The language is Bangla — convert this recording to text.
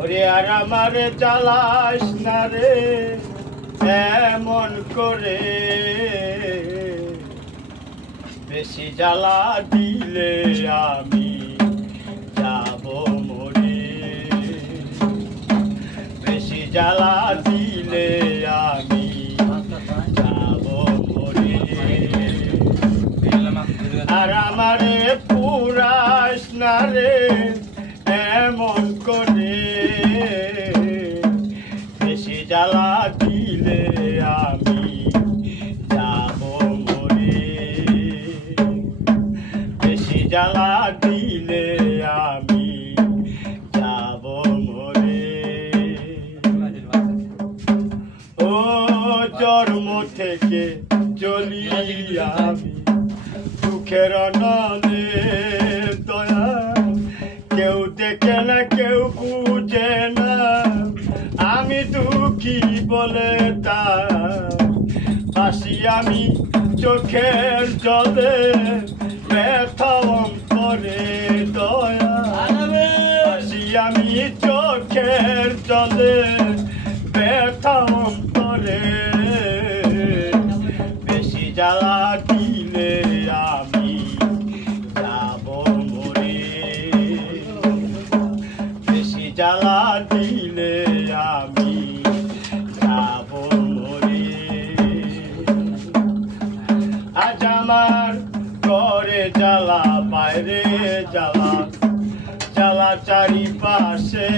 ওরে আর আমারে জ্বালাস না রে এমন করে, বেশি জ্বালা দিলে আমি যাব মরে, বেশি জ্বালা দিলে আমি যাব মরে। আর আমারে পুরাস না রে এমন করে, বেশি জ্বালা দিলে আমি যাব মরে, বেশি জ্বালা দিলে আমি যাব মরে। ও জন্ম থেকে চলি আমি দুঃখের নলে দয়া, কেউ দেখে না কেউ বুঝে না আমি দুঃখী বলে তার, হাসি আমি চোখের জলে ব্যথা অন্তরে দয়া, হাসি আমি চোখের জলে ব্যথা অন্তরে, বেশি জ্বালা দিলে আমি যাব মরে, বেশি জ্বালা দিলে আমি যাব মরে। আজ আমার ঘরে জ্বালা বাইরে জ্বালা, জ্বালা চারিপাশে